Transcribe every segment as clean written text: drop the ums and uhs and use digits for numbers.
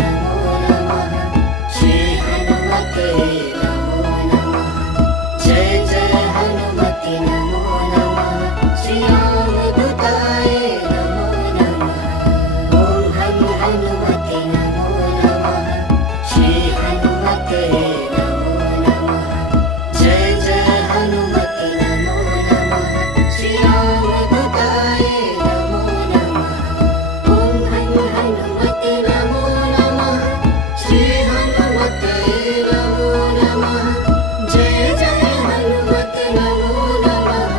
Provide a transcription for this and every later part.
नमो नमः। श्री हनुमते नमो नमः। जय जय हनुमते नमो नमः। श्री रामदूताय नमो नमः। ओम हनुमते नमो नमः। श्री हनुमते नमो नमः। जय जय हनुमते नमो नमः। श्री रामदूताय नमो नमः। ओम हनुमते नमो नमः। श्री हनुमते नमो नमः। जय जय हनुमते नमो नमः।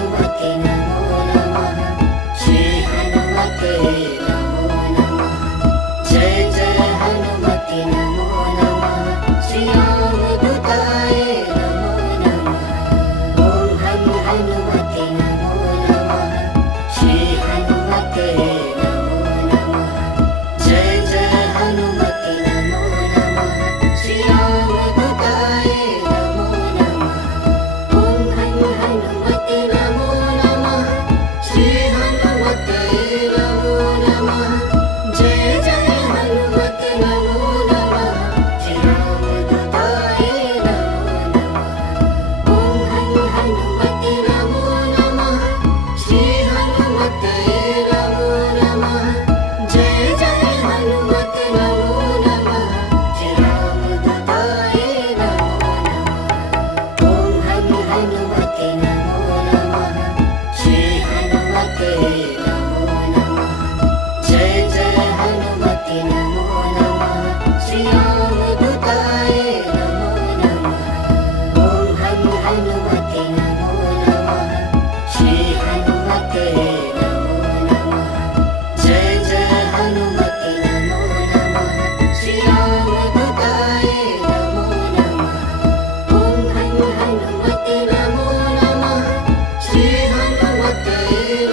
हनुमते नमो नमः श्री हनुमते नमो नमः जय जय हनुमते नमो नमः श्री रामदूताय नमो नमः ओम हनुमते नमो नमः श्री हनुमते नमो नमः जय जय हनुमते नमो नमः श्री रामदूताय नमो नमः ओम हनुमते नमो नमः श्री हनुमते नमो नमः जय जय हनुमते नमो नमः श्री रामदूताय नमो नमः ओम हनुमते नमो नमः श्री हनुमते नमो नमः जय जय हनुमते नमो नमः श्री रामदूताय नमो नमः ओम हनुमते नमो नमः श्री हनुमते नमो नमः जय जय हनुमते नमो नमः श्री रामदूताय नमो नमः ओम हनुमते नमो नमः श्री हनुमते नमो नमः जय जय हनुमते नमो नमः श्री रामदूताय नमो नमः ओम हनुमते नमो नमः श्री हनुमते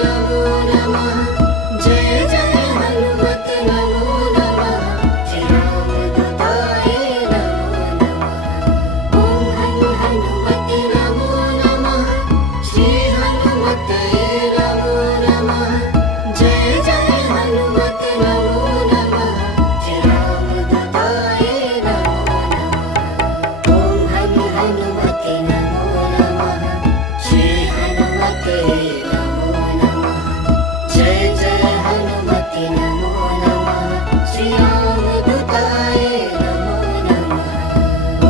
नमो नमः जय जय हनुमते नमो नमः श्री रामदूताय नमो नमः ओम हनुमते नमो नमः श्री हनुमते नमो नमः जय जय हनुमते नमो नमः श्री रामदूताय नमो नमः ओम हनुमते नमो नमः श्री हनुमते नमो नमः जय जय हनुमते नमो नमः श्री रामदूताय नमो नमः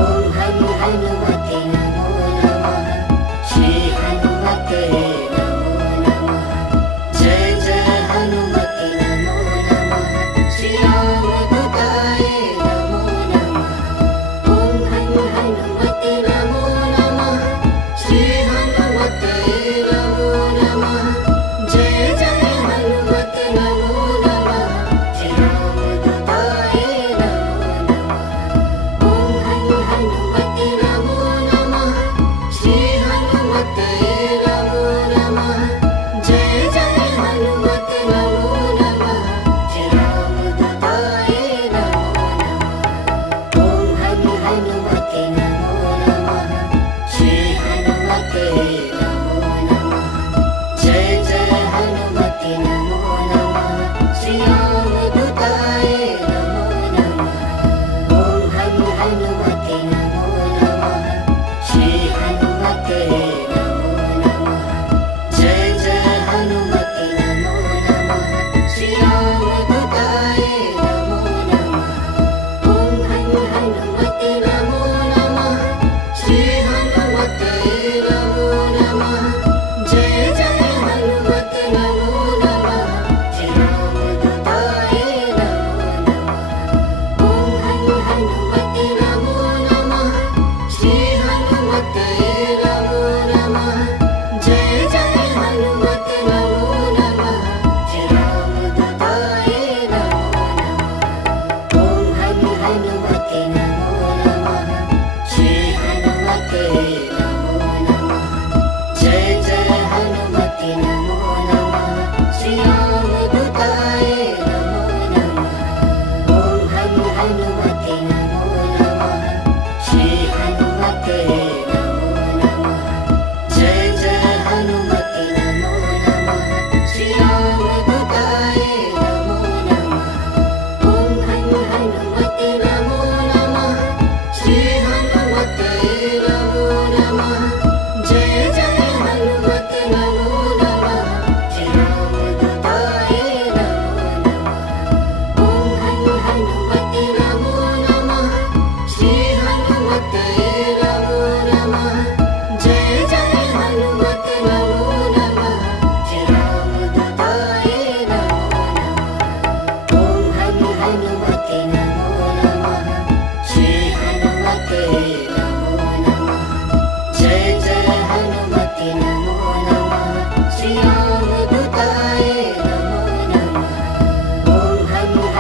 ओम हनुमते नमो नमः श्री हनुमते नमो नमः जय जय हनुमते नमो नमः श्री रामदूताय नमो नमः ओम हनुमते नमो नमः श्री हनुमते नमो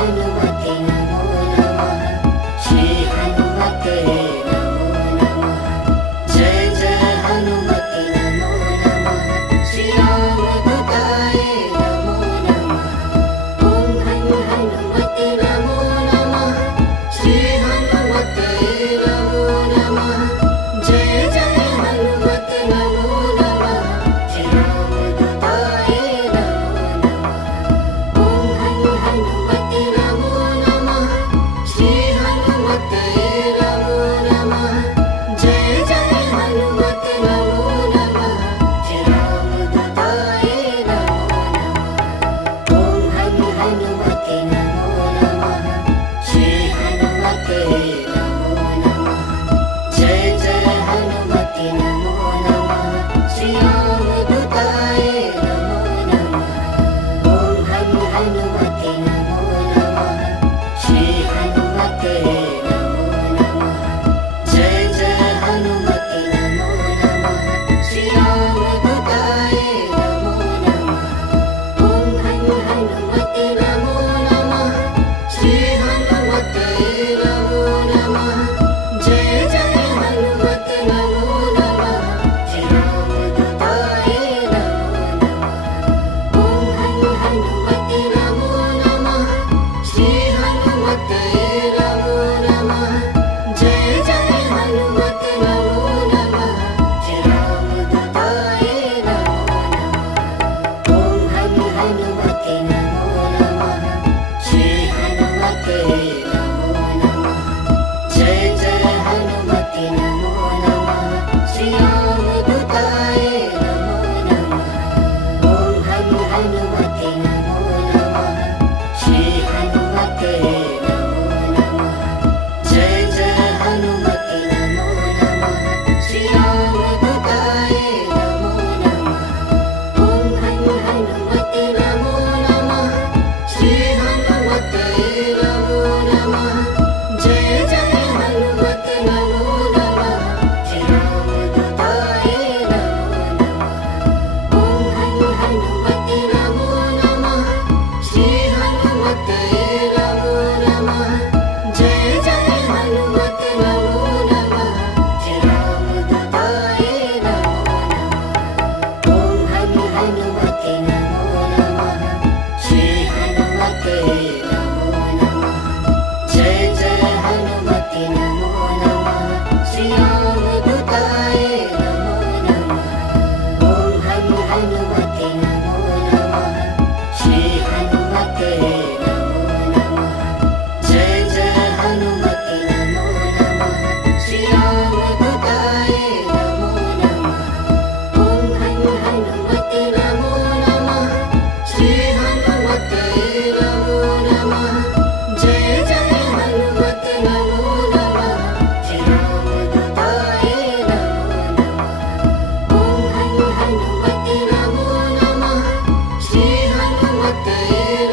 हनुमते नमो नमः। श्री हनुमते नमो नमः। जय जय हनुमते नमो नमः। श्री रामदूताय नमो नमः। ओम हनुमते नमो नमः। श्री हनुमते नमो नमः। जय जय हनुमते नमो नमः। श्री रामदूताय नमो नमः। ओम हनुमते नमो नमः। श्री हनुमते नमो नमः। जय जय हनुमते नमो नमः। श्री रामदूताय नमो नमः। ओम हनुमते नमो नमः। श्री हनुमते नमो नमः। जय जय हनुमते नमो नमः। श्री रामदूताय नमो नमः। ओम हनुमते नमो नमः। श्री हनुमते नमो नमः। जय जय हनुमते नमो नमः। श्री रामदूताय नमो नमः। ओम हनुमते नमो नमः। श्री हनुमते नमो नमः। जय जय हनुमते नमो नमः। श्री रामदूताय नमो नमः। ओम हनुमते नमो नमः। श्री हनुमते नमो नमः। जय जय हनुमते नमो नमः। श्री रामदूताय नमो नमः। ओम हनुमते नमो नमः। श्री हनुमते नमो नमः। जय जय हनुमते नमो नमः। श्री रामदूताय नमो नमः। ओम हनुमते नमो नमः। श्री हनुमते नमो नमः। जय जय हनुमते नमो नमः। श्री रामदूताय नमो नमः। ओम हनुमते नमो नमः। श्री हनुमते नमो नमः। जय जय हनुमते नमो नमः। श्री रामदूताय नमो नमः। ओम हनुमते नमो नमः। श्री हनुमते नमो नमः। जय जय हनुमते नमो नमः। श्री रामदूताय नमो नमः। ओम हनुमते नमो नमः। श्री हनुमते नमो नमः। जय जय हनुमते नमो नमः। श्री रामदूताय नमो नमः। ओम हनुमते नमो नमः। श्री हनुमते नमो नमः। जय जय हनुमते नमो नमः। श्री रामदूताय नमो नमः। ओम हनुमते नमो नमः। श्री हनुमते नमो नमः। जय जय हनुमते नमो नमः। श्री रामदूताय नमो नमः। ओम हनुमते नमो नमः। श्री हनुमते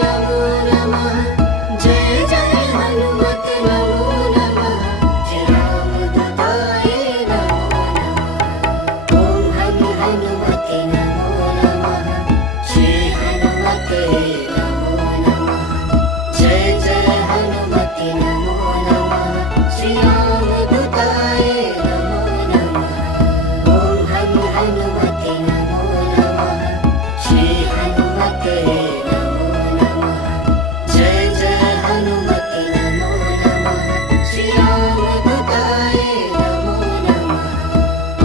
नमो नमः। जय जय हनुमते नमो नमः। श्री रामदूताय नमो नमः। ओम हनुमते नमो नमः। श्री हनुमते नमो नमः। जय जय हनुमते नमो नमः। श्री रामदूताय नमो नमः। ओम हनुमते नमो नमः। श्री हनुमते नमो नमः। जय जय हनुमते नमो नमः। श्री रामदूताय नमो नमः।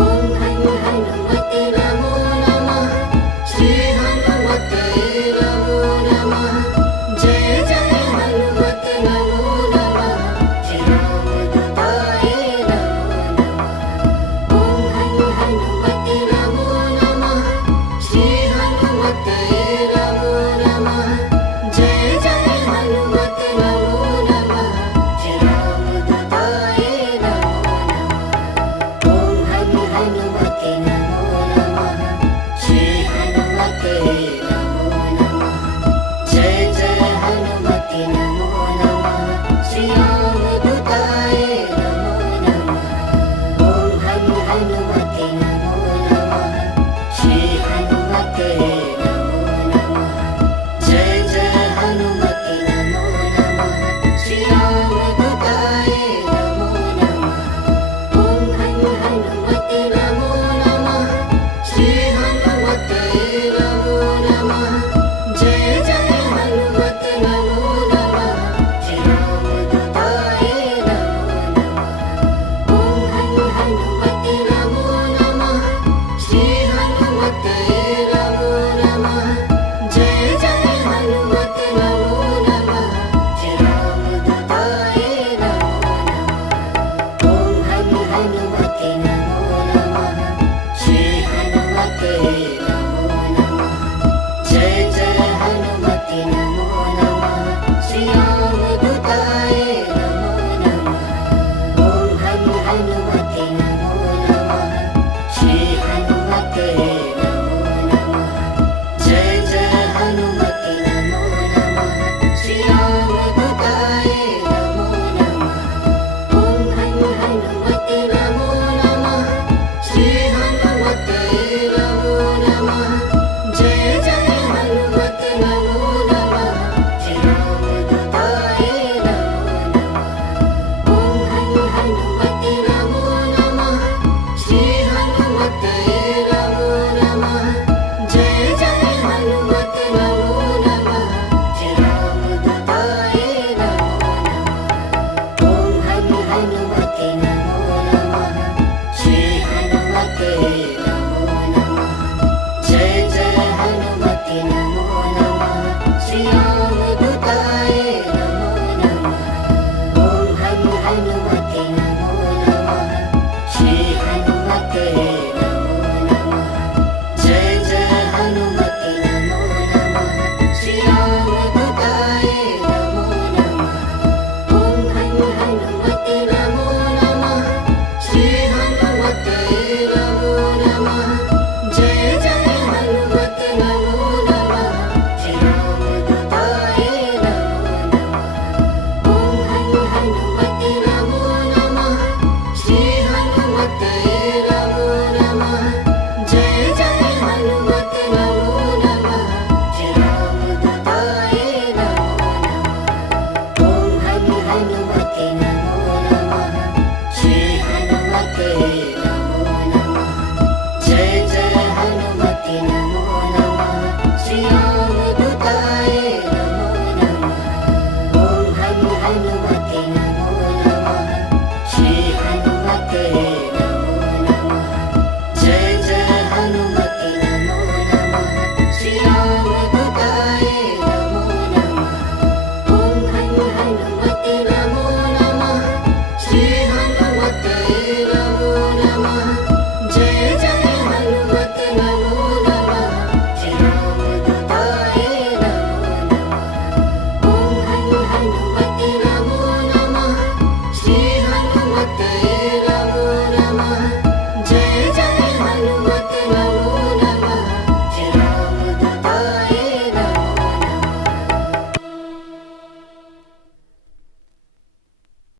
ओम हनुमते नमो नमः। श्री हनुमते नमो नमः। जय जय हनुमते नमो नमः। श्री रामदूताय नमो नमः। ओम हनुमते नमो नमः। श्री हनुमते नमो नमः। जय जय हनुमते नमो नमः। श्री रामदूताय नमो नमः। ओम हनुमते नमो नमः। श्री हनुमते नमो नमः। जय जय हनुमते नमो नमः। श्री रामदूताय नमो नमः। ओम हनुमते नमो नमः। श्री हनुमते